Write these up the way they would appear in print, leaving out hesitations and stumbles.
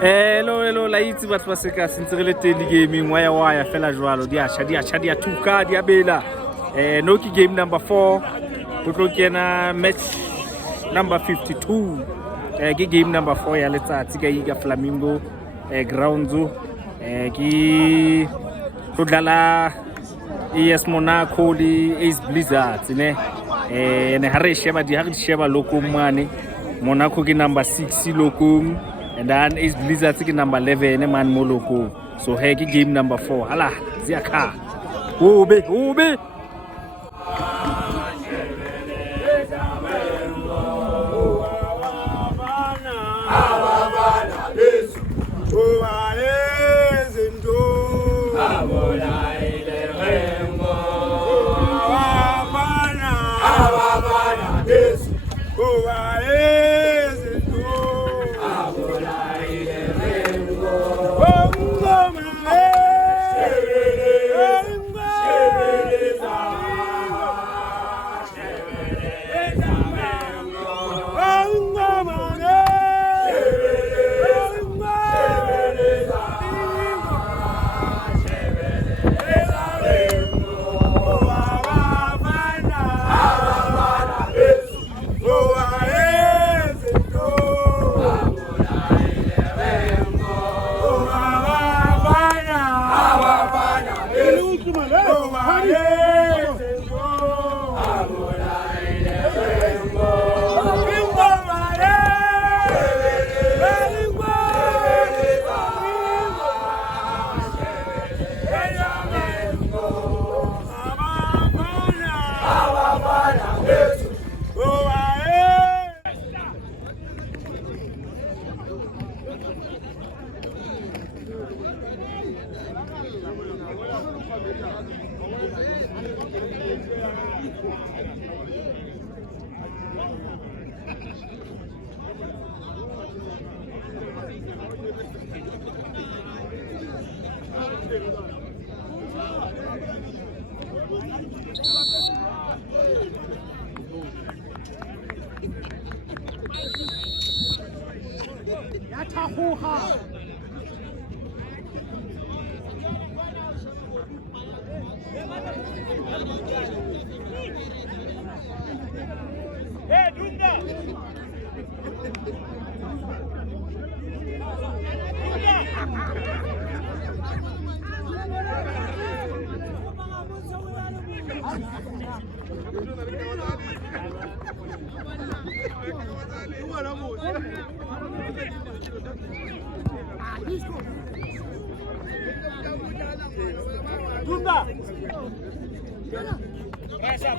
Hello la itse batho ba se ka sentse re le teng gaming waya fela jwalo di a thuka di a bela Noki game number 4 go tlo kena match number 52 ke game number 4 ya letsatsi ka iga Flamingo grounds ke go dlala AS Monaco le AS Blizzards ne ha re sheba loko mane Monaco ke number 6 loko and then AS Blizzards ke number 11 man mo loko so ke game number 4 hala ziyakha ube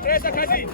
Presa kazi.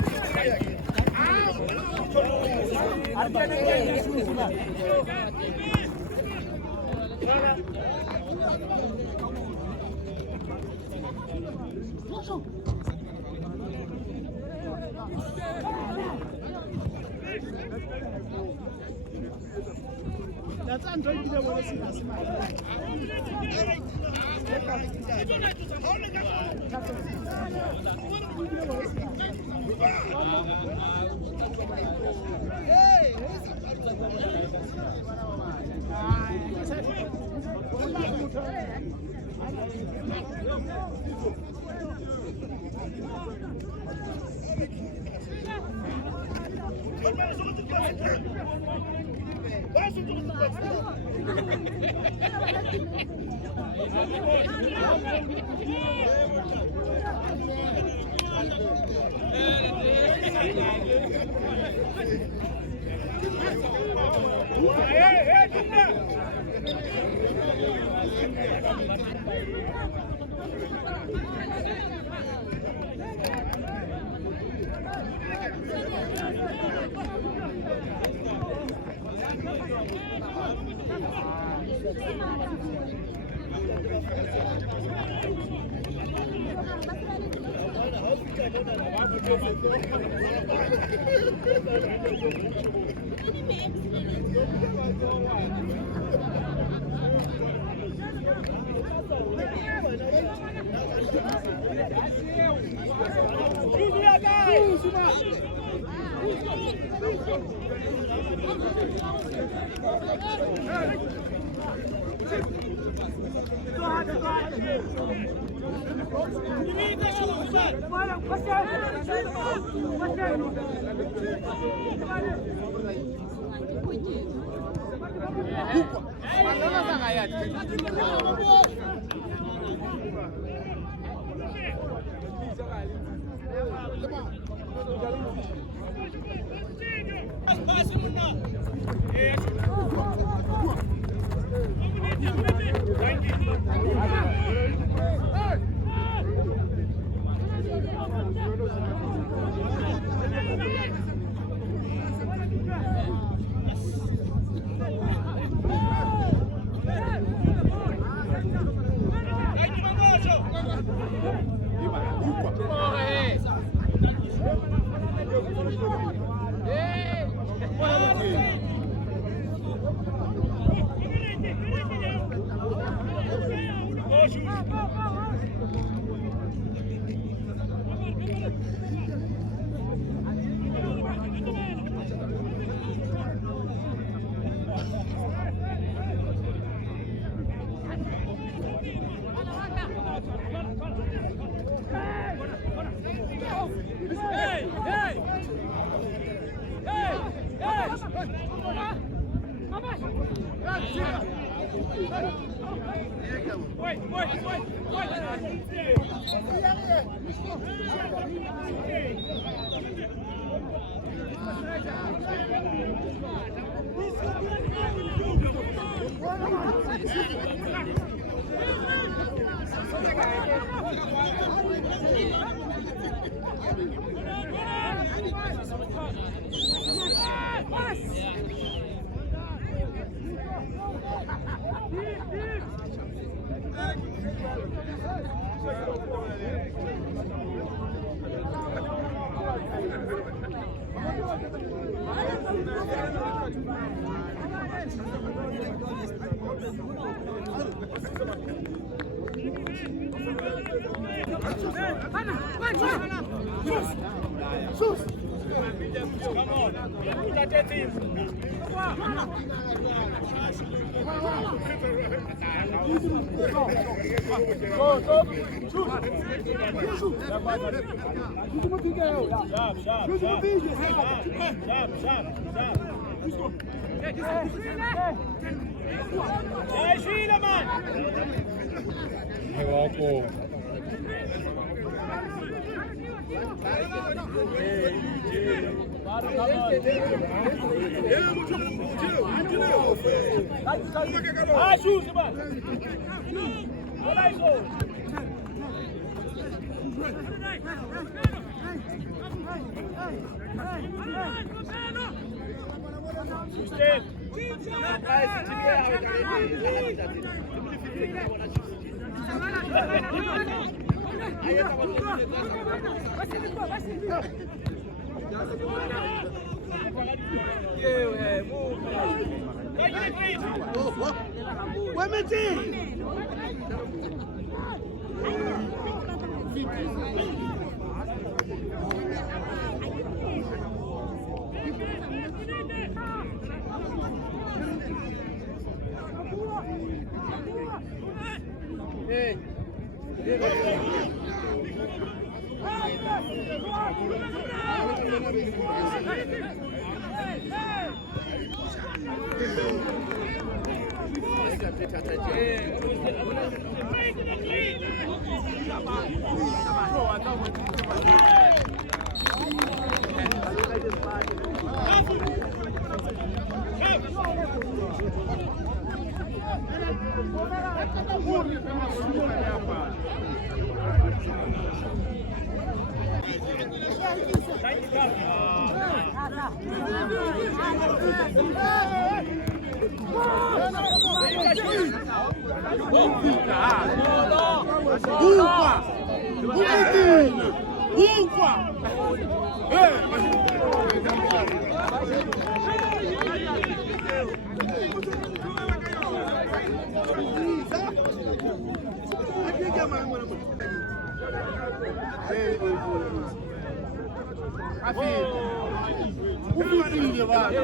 Uvutile bana.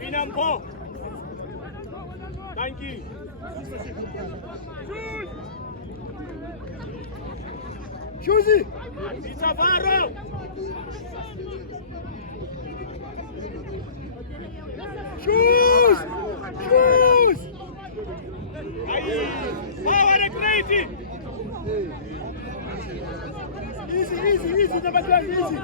Pinampo. Thank you. Choose. Choose. Power and crazy. Easy. Number 12, easy.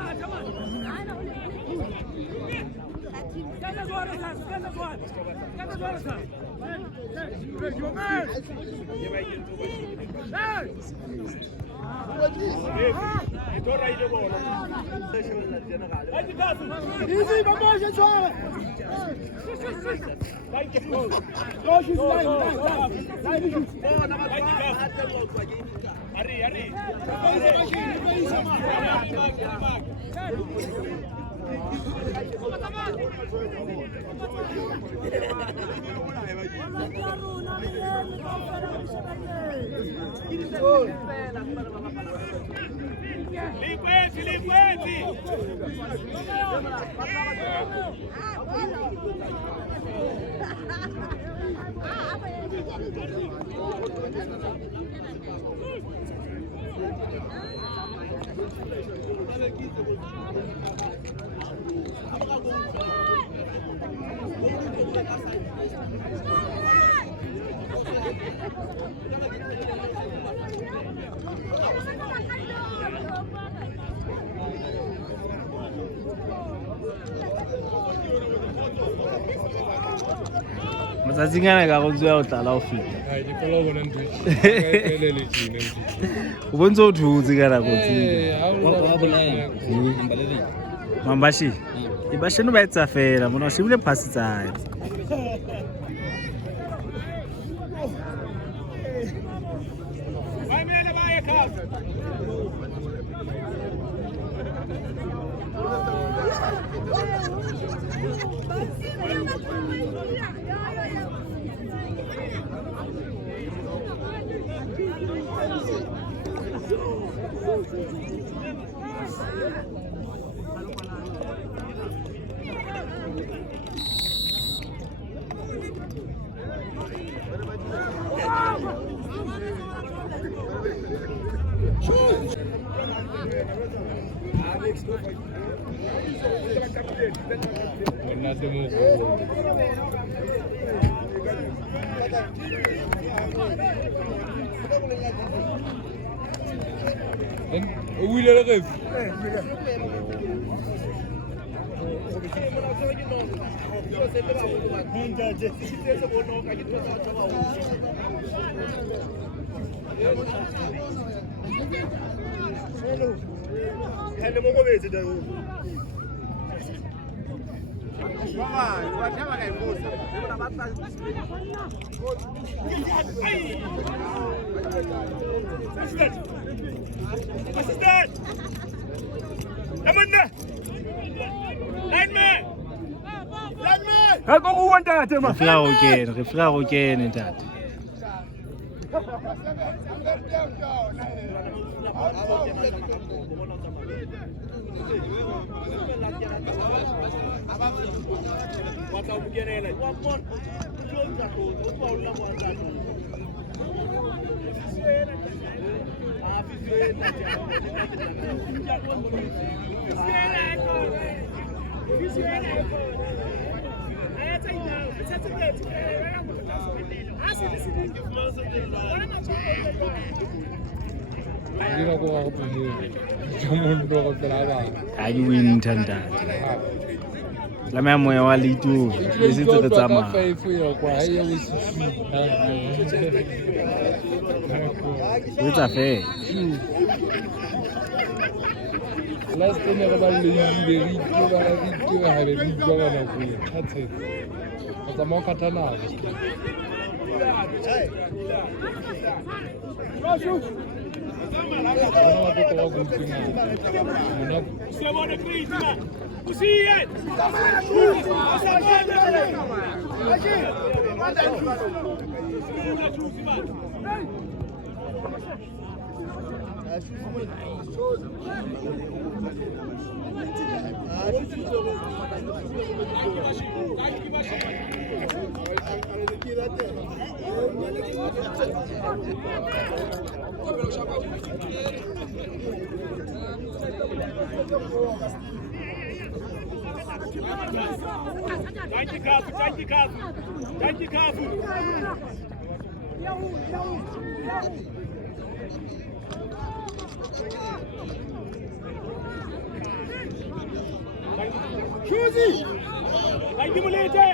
Easy, vamos, Joshua. Liquete. Matsatsing ka go tswa o tlala o feta. Ai ke kola bona ntse. Ke le tsine. O bontse o thutse ka nako tse. Wa bolaya. Mbalele. Mambashi. Ibasheno ba etsa fela mona o shebile pass tsa hae. Refra again, ntate. I win tanda. La mea moya wa litu. Lesi tse tsama. It's a fair. Last time I was leaving, I had a big job on the that's it. But I'm more katana. Choosy! Thank you, Malete!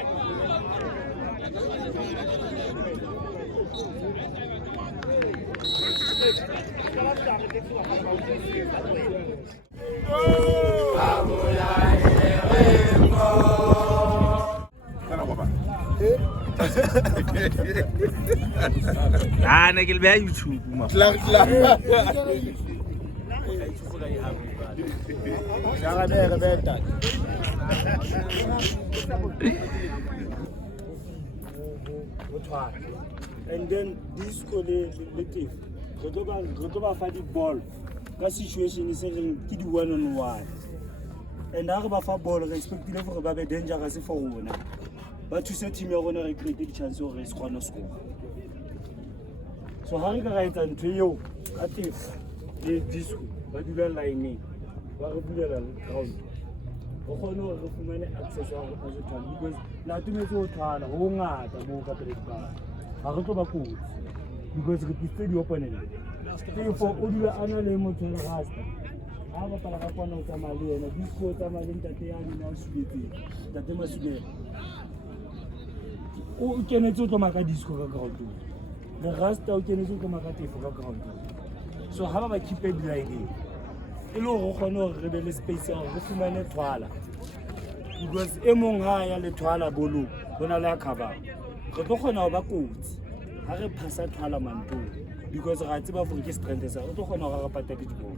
Ah, na ke le beha YouTube ma. And then this collective, re tlo ba fa di ball ka situation is ke di one on one. And ha re ba fa ball re expectile gore ba be dangerous for rona. Ba thuse team ya rona re create di chance gore se kgone score. So ha re ka ra etsa ntwe eo ka tefo le disco ba dula line ba re bulela ground. Go kgone gore re fumane access ya go tshwana because la tumetse o tshwana go ngata mo ka pressure. Ha re tlo ba kotsi because re piste di opponent. Tefo o dula ana le mo tshwana rasta. Ha ba pala ka kwana o tsamaya le yena disco o tsamaya le ntate ya nna o subetse. Ntate Masubela. O kenetse o tlo maka disco ka ground. The rasta o kenetse o tlo maka tefo ka ground. So ha ba keep it line e le go kgone gore re be le space ya gore re fumane twala because e mong ha ya le twala bolo bona le cover re tlo kgona go ba kotsi ha re phasa twala manto because ra tseba gore ke strength sa re tlo kgona go re pata ke dibolo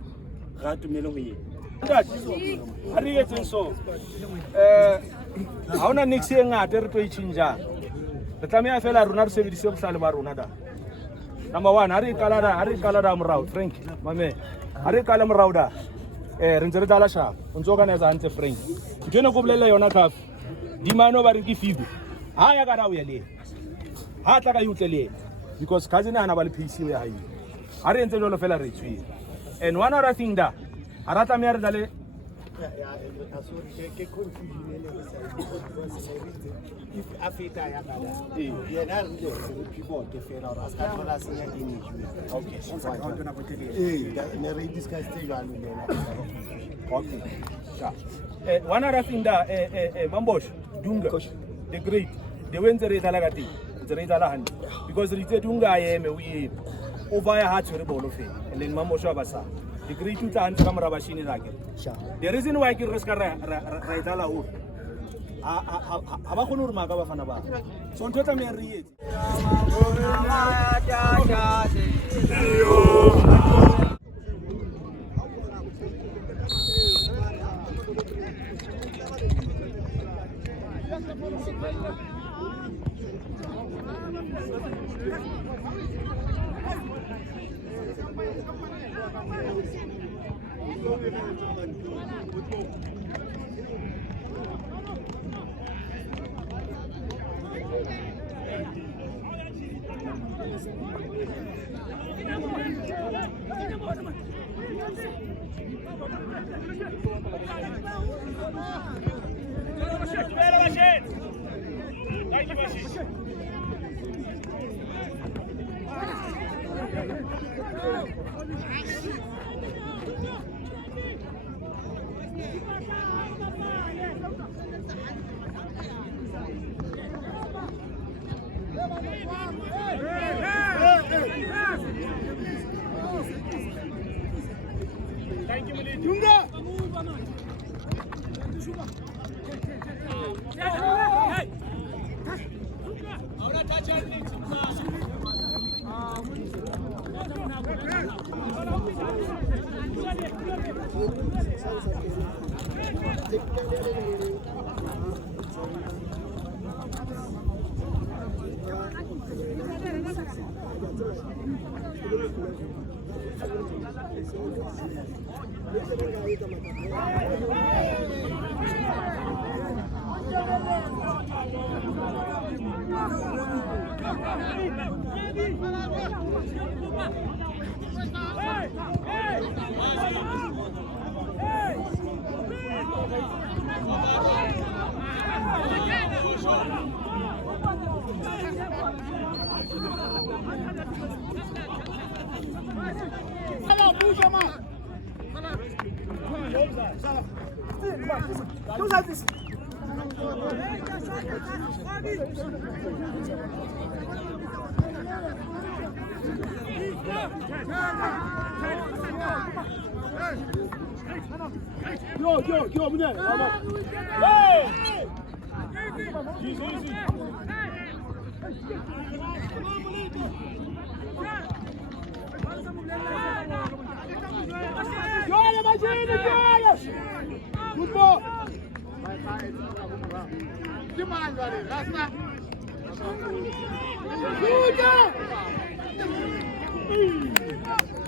ra tumele go yena Ha re etseng so ha ona next e ngata re tlo ichinja re tlameha fela rona re sebedise bohlale ba rona da. Number 1 ha re kala da morao Frank mame ha re kala morao da re ntse re tala sharp o ntse organize ante Frank ke tshwana go bolela yona ka di mano ba re ke fibo ha ya ka ra o ya le ha tla ka yutle le because cousin ana ba le PC ya hae ha re ntse jolo fela re tswe and one other thing da ha ra tla me re dale if afeta ya bala yena re le people ke fela ra ska thola senya image okay ne re discuss tse jalo lena okay sha one other thing da Mambosh Dunga the great the went re tala ka teng ntse re tala handi because re tse Dunga eme o ye over ya ha tshwere bolo fela and then Mambosh wa basa the great utla ntse ka mora bashini la ke the reason why ke re ska ra tala ho ha ba khone hore maka ba fana ba so ntwe tla me re etse Yo, 문제. Hey! Easy. Joia, Magina, joia! Good ball! Demais, velho. Rasta! Ajuda!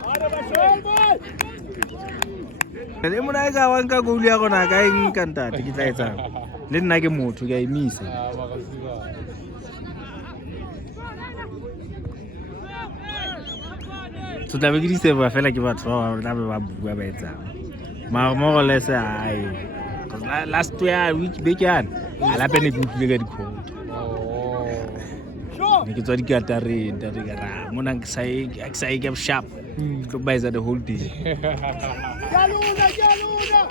Olha, Baixão, boy! Le mona ka wanka go ya gona ka eng ka ntate ke tla etsa le nna ke motho ke a imisa so tla be ke di save fela ke batho ba tla be ba bua ba etsa ma mo go lesa ai last year which big yan ala pene ke utlile ka dikhoto ne ke tswa di katare ka ra mona ke sai ke sharp to buy the whole day Jaluna!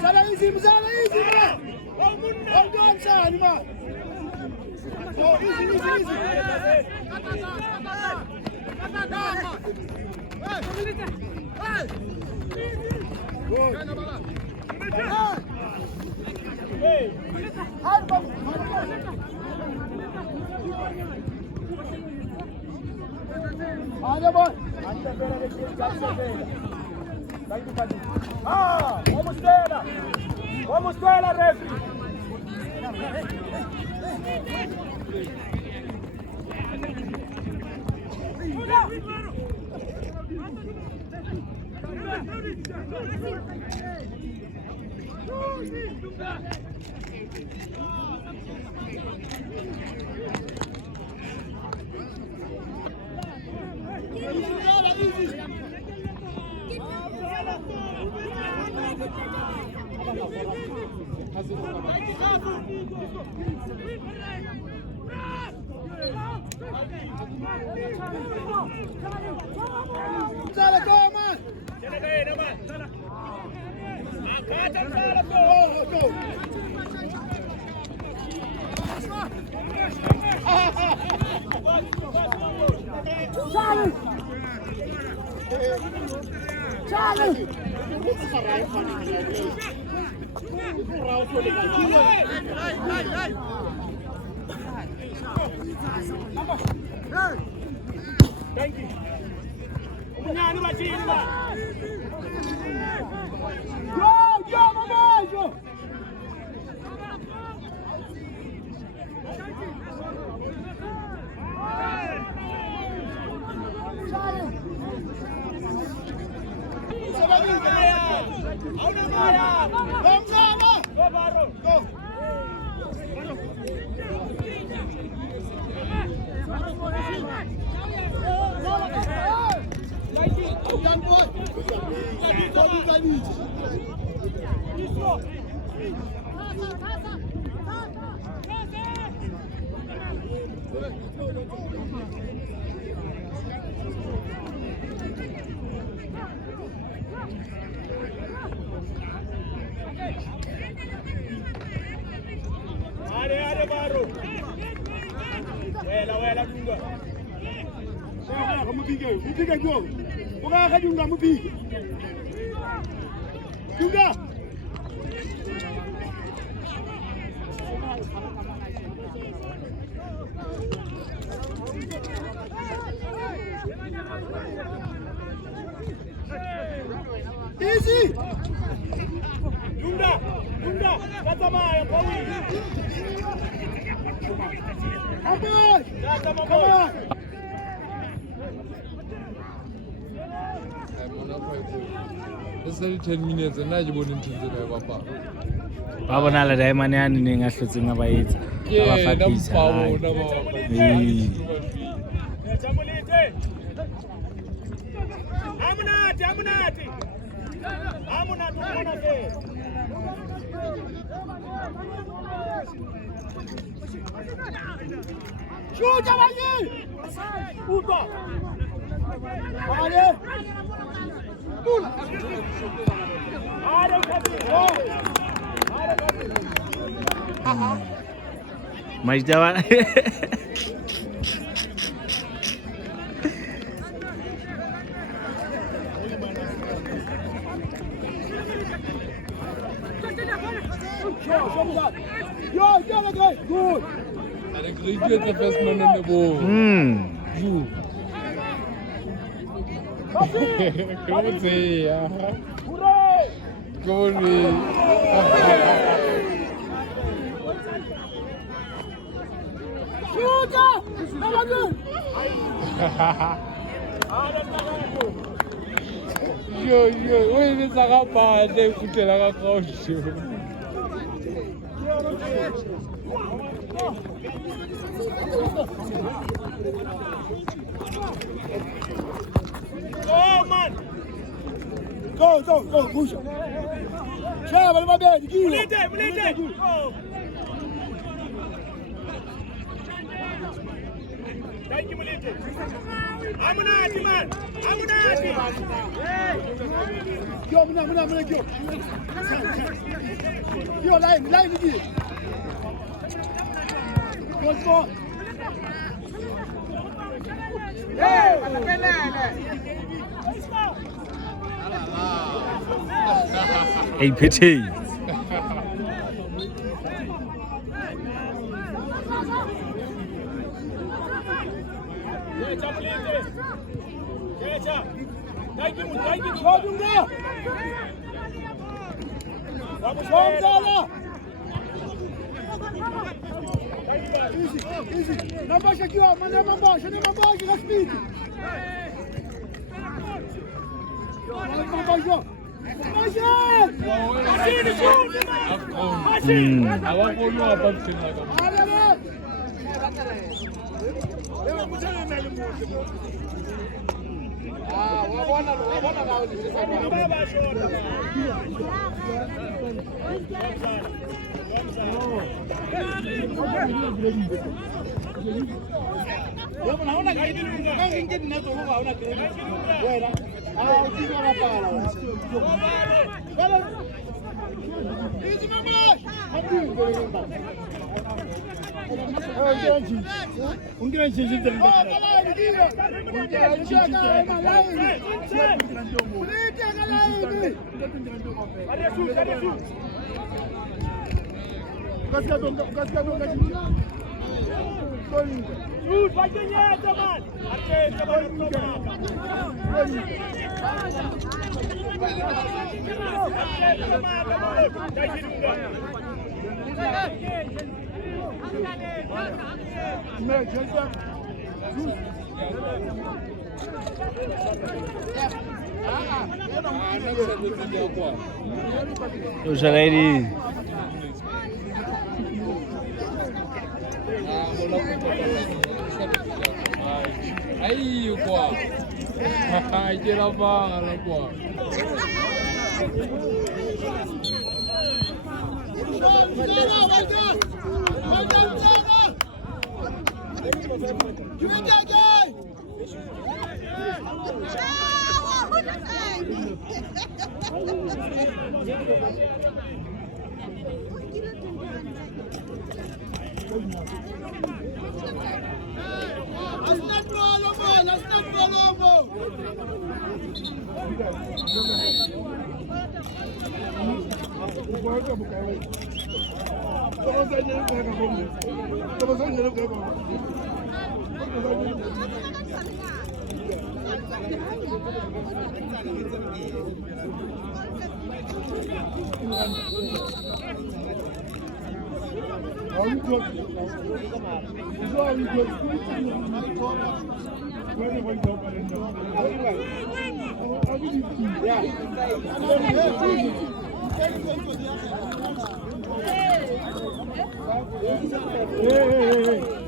Zala easy, man! Hold on, son, man! Oh, easy! Hey! Olha, boy! Vamos dela, refi! Zala, go, man! Go! Charlie! Thank you. Go, mamãe! Easy! Junda! Kata maya, Pauli! Come on! It's only 10 minutes and now you wouldn't do it, Papa. ba bona la diamond ya neng a hlotseng a ba etsa ba fatisa Shoot, allez! Ouvre! Allez! Boule! Allez, Mas dava. Yo, le gars! Good! Allez, Greg, tu es first man in the ball. Joue. Comment c'est? Comment lui? Shoot! Yo, oui, mais ça va pas, écoutez la raccroche. Go, man! Go, push! Chama, ele vai bem, Guilherme! Mulite! Thank you, Mulite! Amunati, man! Amunati! Yo, muna, yo! Yo, line aqui! Go, go! Hey, pity. Easy. Na baixa aqui, ó. Manda uma baixa, respeite. Uma baixa, ó. Un gran chiste. Vai ganhar, mano! Atenta, O Jaleiri. Aí, quoi. Ai, tira a bala, quoi.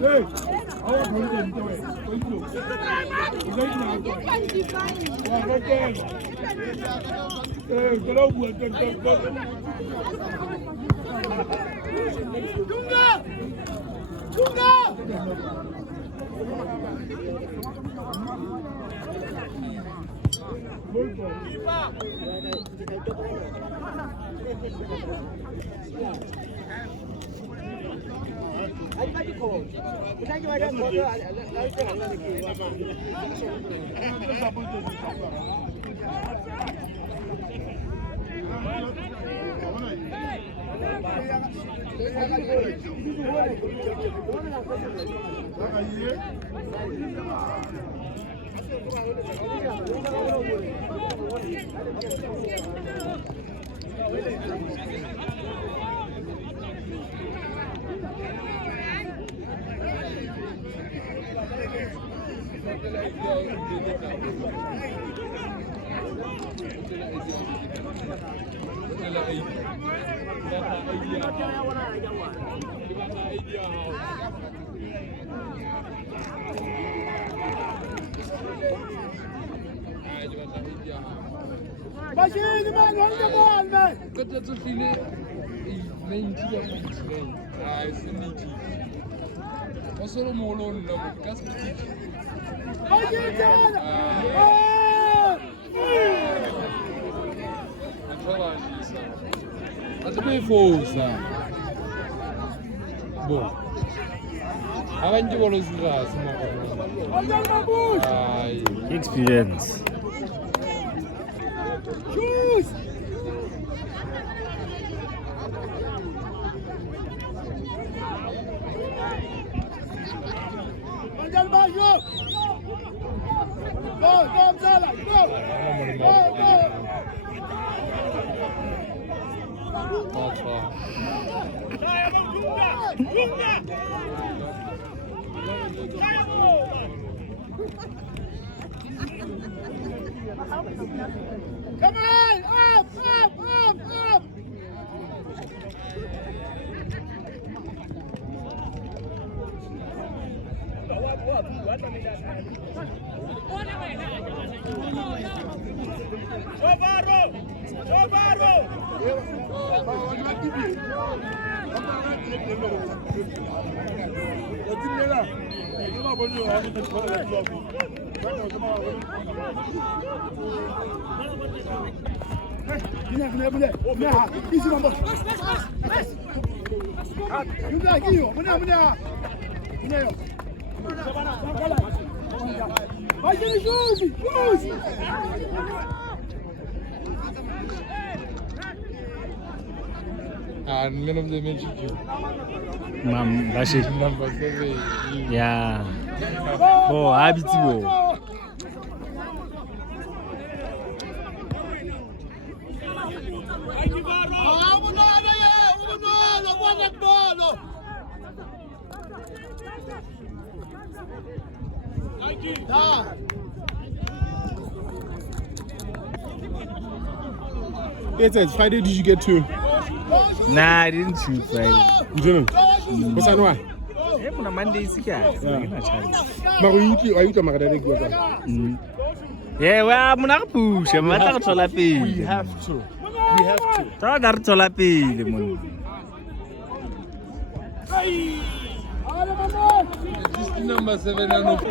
Hey! Machine, man, hold the ball, man. But that's a feeling. 90 or 99. It's 90. Also, the more alone, because Até bem força. Bom. Avante velocidade, ai. Experience. Choose. Mandar baixo. Go, Zala, go. Go. Come on! Up! And none of them mentioned you. Mam, Bashir. Number 7. Yeah. Oh, habitué. It's Friday. Did you get to? Nah, I didn't shoot Friday. You didn't. What's that one? Eh, kuna Monday sika. Ina chance. Maruti, are you to Magdalene go? Yeah, well, muna push. Mata go tsola pele. We have to. Ta ga re tsola pele mon. This is number 7 and up.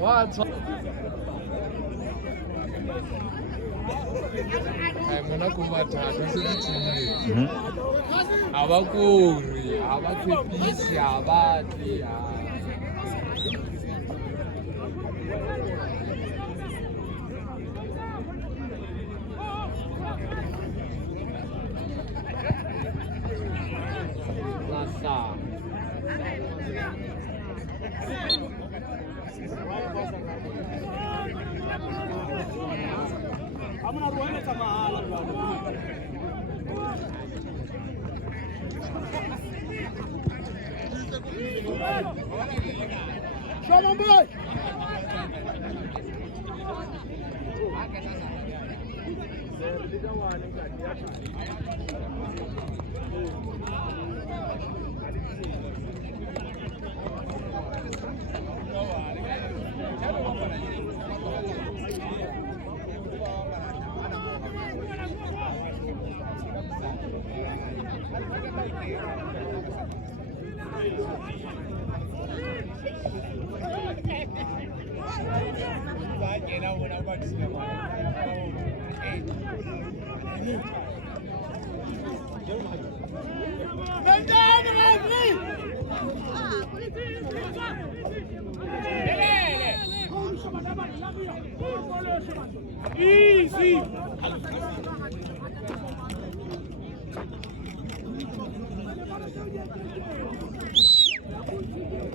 What? Monaco bathathu sesithile abakori abaphepisi abadli Show my boy. Easy.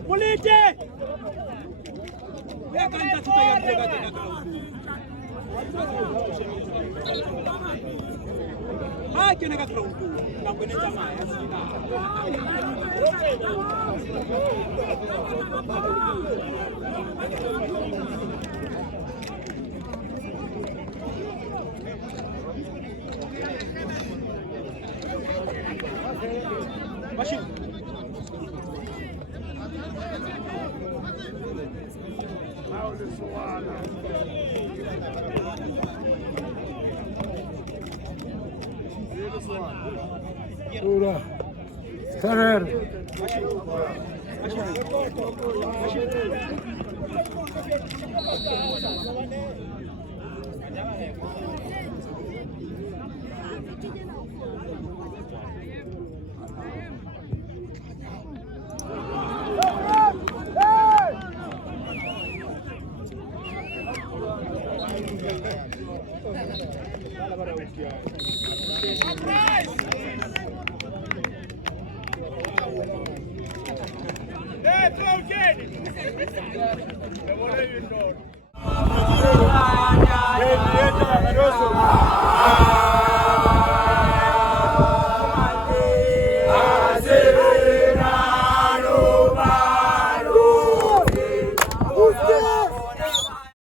Polite. Ura. Ferrer. Hey,